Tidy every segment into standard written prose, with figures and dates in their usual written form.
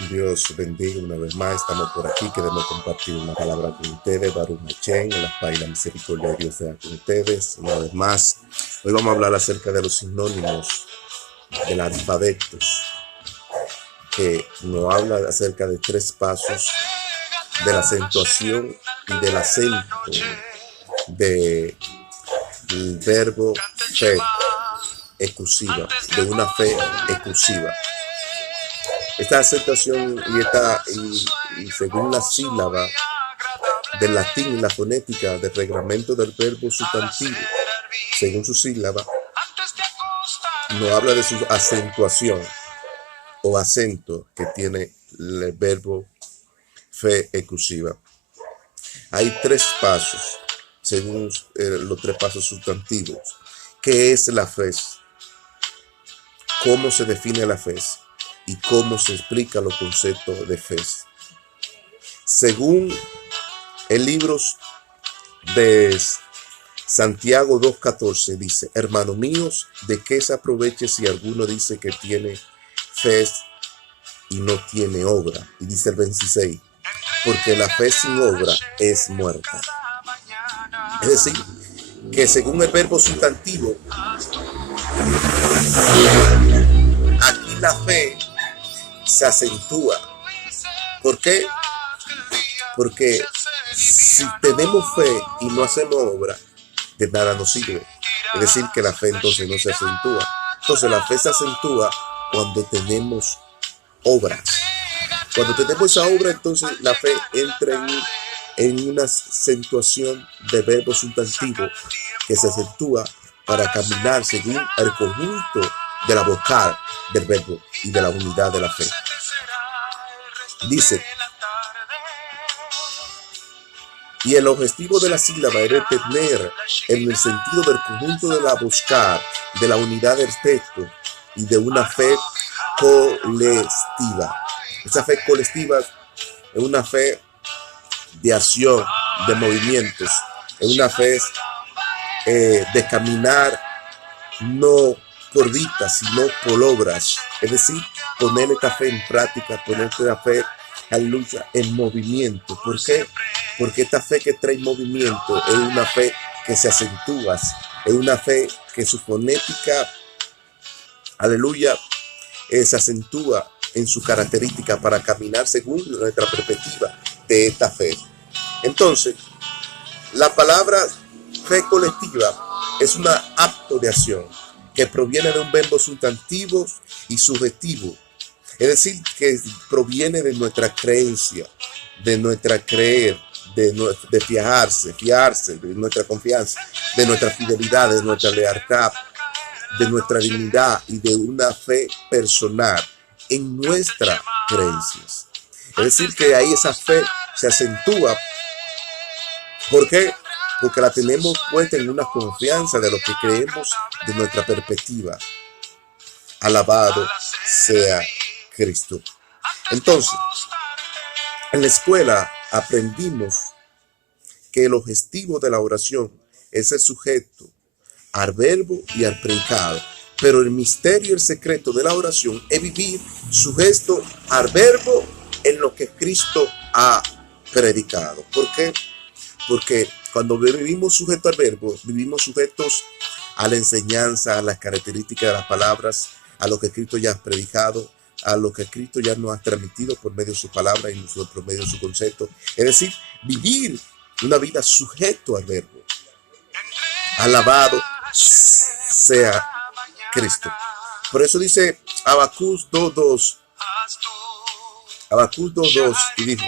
Dios bendiga una vez más. Estamos por aquí. Queremos compartir una palabra con ustedes. Baruch Hashem, en la paz y la misericordia de Dios sea con ustedes. Una vez más, hoy vamos a hablar acerca de los sinónimos del alfabeto, que nos habla acerca de tres pasos de la acentuación y del acento del verbo fe exclusiva, de una fe exclusiva. Esta acentuación y según la sílaba del latín y la fonética del reglamento del verbo sustantivo, según su sílaba, nos habla de su acentuación o acento que tiene el verbo fe exclusiva. Hay tres pasos, según los tres pasos sustantivos. ¿Qué es la fe? ¿Cómo se define la fe? Y cómo se explica los conceptos de fe. Según el libro de Santiago 2:14 dice: hermanos míos, ¿de qué se aproveche si alguno dice que tiene fe y no tiene obra? Y dice el 26: porque la fe sin obra es muerta. Es decir, que según el verbo sustantivo, aquí la fe se acentúa. ¿Por qué? Porque si tenemos fe y no hacemos obra, de nada nos sirve. Es decir, que la fe entonces no se acentúa. Entonces la fe se acentúa cuando tenemos obras. Cuando tenemos esa obra, entonces la fe entra en una acentuación de verbo sustantivo que se acentúa para caminar según el conjunto de la vocal del verbo y de la unidad de la fe. Dice: y el objetivo de la sílaba era tener en el sentido del conjunto de la vocal, de la unidad del texto y de una fe colectiva. Esa fe colectiva es una fe de acción, de movimientos, es una fe de caminar no por vista, sino por obras. Es decir, poner esta fe en práctica, poner esta fe, aleluya, en movimiento. ¿Por qué? Porque esta fe que trae movimiento es una fe que se acentúa, es una fe que su fonética, aleluya, se acentúa en su característica para caminar según nuestra perspectiva de esta fe. Entonces, la palabra fe colectiva es un acto de acción que proviene de un verbo sustantivo y subjetivo. Es decir, que proviene de nuestra creencia, de nuestra creer, de fiarse, de nuestra confianza, de nuestra fidelidad, de nuestra lealtad, de nuestra dignidad y de una fe personal en nuestras creencias. Es decir, que ahí esa fe se acentúa. ¿Por qué? Porque la tenemos puesta en una confianza de lo que creemos de nuestra perspectiva. Alabado sea Cristo. Entonces, en la escuela aprendimos que el objetivo de la oración es el sujeto al verbo y al predicado. Pero el misterio y el secreto de la oración es vivir sujeto al verbo en lo que Cristo ha predicado. ¿Por qué? Porque cuando vivimos sujetos al verbo, vivimos sujetos a la enseñanza, a las características de las palabras, a lo que Cristo ya ha predicado, a lo que Cristo ya nos ha transmitido por medio de su palabra y por medio de su concepto. Es decir, vivir una vida sujeto al verbo. Alabado sea Cristo. Por eso dice Habacuc 2:2. Habacuc 2:2 y dijo: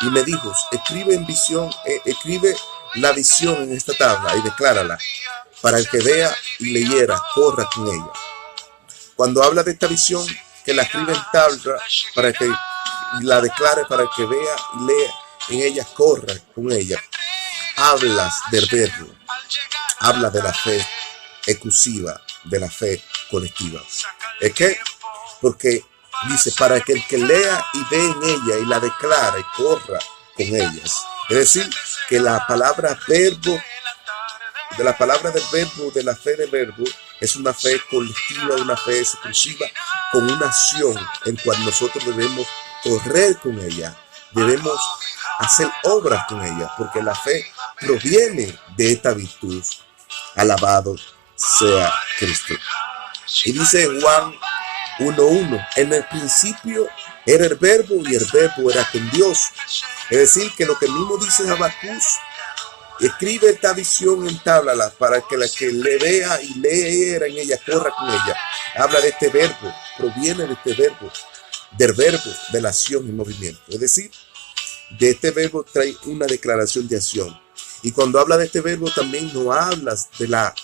y me dijo, escribe la visión en esta tabla y declárala, para el que vea y leyera, corra con ella. Cuando habla de esta visión, que la escribe en tabla, para que la declare, para el que vea y lea en ella, corra con ella. Hablas del verbo, habla de la fe exclusiva, de la fe colectiva. ¿Es qué? Porque dice, para que el que lea y ve en ella y la declara y corra con ellas. Es decir, que la palabra verbo, de la palabra del verbo, de la fe del verbo, es una fe colectiva, una fe exclusiva, con una acción en cual nosotros debemos correr con ella, debemos hacer obras con ella, porque la fe proviene de esta virtud. Alabado sea Cristo. Y dice Juan 1:1, en el principio era el verbo y el verbo era con Dios. Es decir, que lo que mismo dice Habacuc, escribe esta visión en tabla para que la que le vea y lea en ella, corra con ella. Habla de este verbo, proviene de este verbo, del verbo de la acción y movimiento. Es decir, de este verbo trae una declaración de acción. Y cuando habla de este verbo también no hablas de la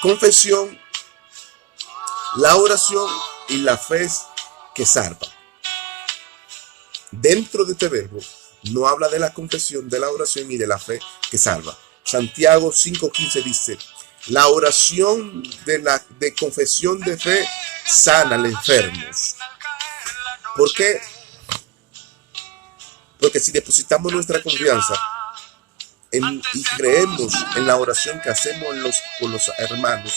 confesión, la oración y la fe que salva. Dentro de este verbo no habla de la confesión, de la oración y de la fe que salva. Santiago 5:15 dice, la oración de confesión de fe sana al enfermo. ¿Por qué? Porque si depositamos nuestra confianza y creemos en la oración que hacemos con los hermanos,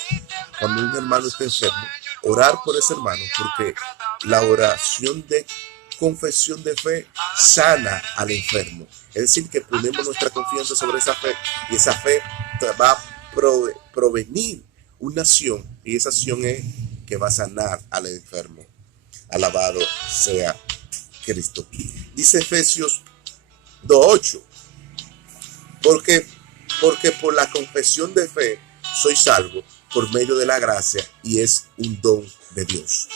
cuando un hermano está enfermo, orar por ese hermano, porque la oración de confesión de fe sana al enfermo. Es decir, que ponemos nuestra confianza sobre esa fe y esa fe va a provenir una acción y esa acción es que va a sanar al enfermo. Alabado sea Cristo. Dice Efesios 2:8, porque por la confesión de fe soy salvo por medio de la gracia y es un don de Dios.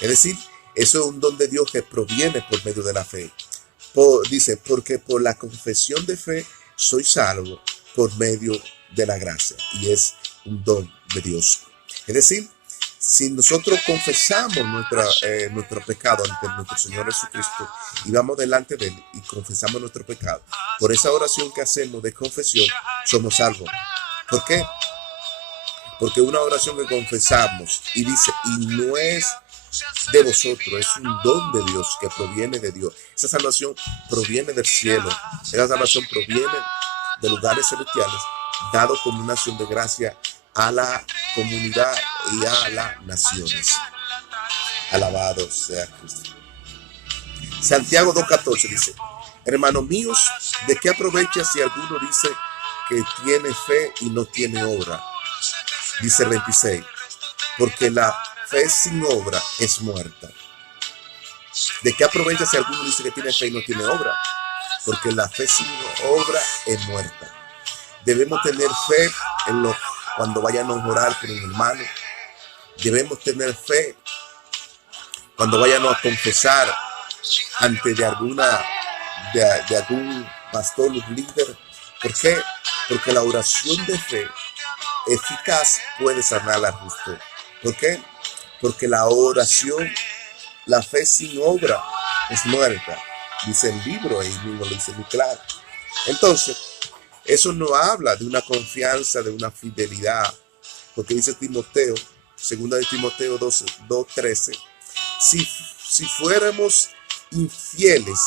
Es decir, eso es un don de Dios que proviene por medio de la fe. Dice, porque por la confesión de fe soy salvo por medio de la gracia y es un don de Dios. Es decir, si nosotros confesamos nuestro pecado ante nuestro Señor Jesucristo y vamos delante de Él y confesamos nuestro pecado, por esa oración que hacemos de confesión, somos salvos. ¿Por qué? Porque una oración que confesamos y dice, y no es de vosotros, es un don de Dios que proviene de Dios. Esa salvación proviene del cielo, esa salvación proviene de lugares celestiales, dado como una acción de gracia a la comunidad y a las naciones. Alabado sea Cristo. Santiago 2:14 dice, hermanos míos, ¿de qué aprovecha si alguno dice que tiene fe y no tiene obra? Dice el 26, porque la fe sin obra es muerta. ¿De qué aprovecha si alguno dice que tiene fe y no tiene obra? Porque la fe sin obra es muerta. Debemos tener fe cuando vayamos a orar por un hermano. Debemos tener fe cuando vayamos a confesar ante de algún pastor o líder. ¿Por qué? Porque la oración de fe eficaz puede sanar al justo. ¿Por qué? Porque la oración, la fe sin obra es muerta. Dice el libro, ahí mismo lo dice muy claro. Entonces, eso no habla de una confianza, de una fidelidad. Porque dice Timoteo, segunda de Timoteo 2:13, si fuéramos infieles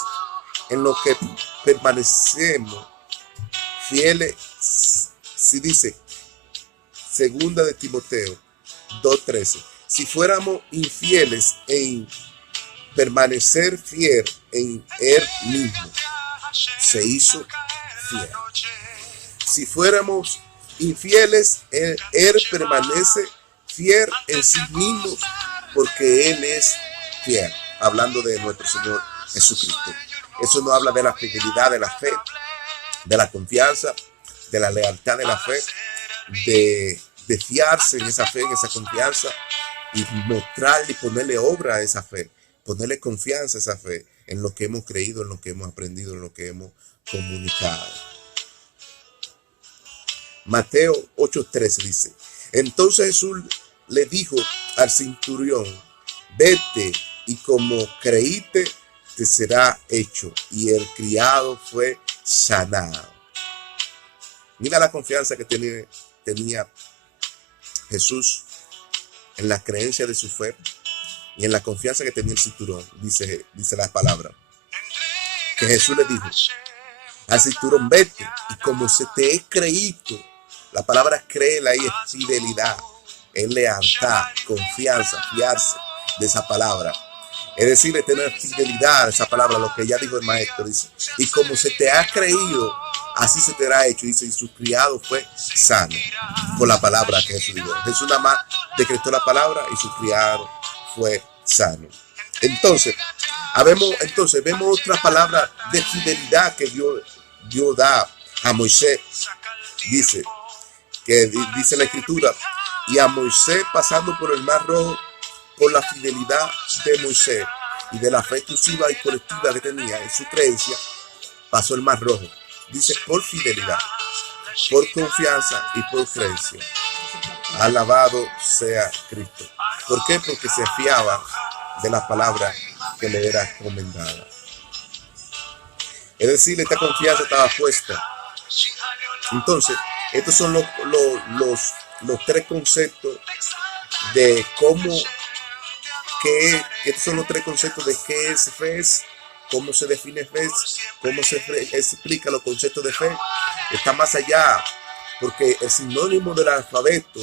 en lo que permanecemos, fieles, si dice, segunda de Timoteo 2:13, si fuéramos infieles en permanecer fiel en Él mismo, se hizo fiel. Si fuéramos infieles, Él permanece fiel en sí mismo, porque Él es fiel. Hablando de nuestro Señor Jesucristo. Eso no habla de la fidelidad de la fe, de la confianza, de la lealtad de la fe, de fiarse en esa fe, en esa confianza y mostrarle y ponerle obra a esa fe, ponerle confianza a esa fe en lo que hemos creído, en lo que hemos aprendido, en lo que hemos comunicado. Mateo 8:13 dice, entonces Jesús le dijo al centurión, vete y como creíste te será hecho. Y el criado fue sanado. Mira la confianza que tenía Jesús en la creencia de su fe y en la confianza que tenía el cinturón. Dice la palabra que Jesús le dijo al cinturón, vete y como se te he creído. La palabra créela ahí es fidelidad, es lealtad, confianza, fiarse de esa palabra. Es decir, de tener fidelidad a esa palabra, lo que ya dijo el maestro, dice. Y como se te ha creído, así se te hará hecho. Dice, y su criado fue sano por la palabra que Jesús dijo. Jesús nada más decretó la palabra y su criado fue sano. Entonces, vemos otra palabra de fidelidad que Dios da a Moisés. Dice la escritura, y a Moisés pasando por el mar rojo, por la fidelidad de Moisés y de la fe exclusiva y colectiva que tenía en su creencia, pasó el mar rojo. Dice, por fidelidad, por confianza y por creencia. Alabado sea Cristo. ¿Por qué? Porque se fiaba de la palabra que le era recomendada. Es decir, esta confianza estaba puesta. Entonces, estos son los tres conceptos de cómo, estos son los tres conceptos de qué es fe, cómo se define fe, cómo se explica los conceptos de fe. Está más allá, porque el sinónimo del alfabeto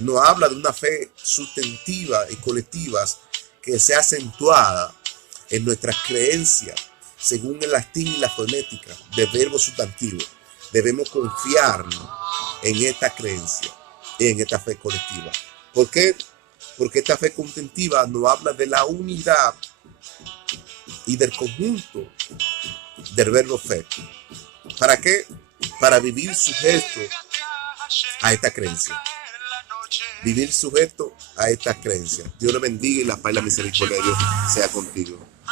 no habla de una fe sustantiva y colectiva que sea acentuada en nuestras creencias, según el latín y la fonética de verbo sustantivo. Debemos confiarnos en esta creencia, en esta fe colectiva. ¿Por qué? Porque esta fe contemplativa nos habla de la unidad y del conjunto del verbo fe. ¿Para qué? Para vivir sujeto a esta creencia. Vivir sujeto a esta creencia. Dios le bendiga y la paz y la misericordia de Dios sea contigo.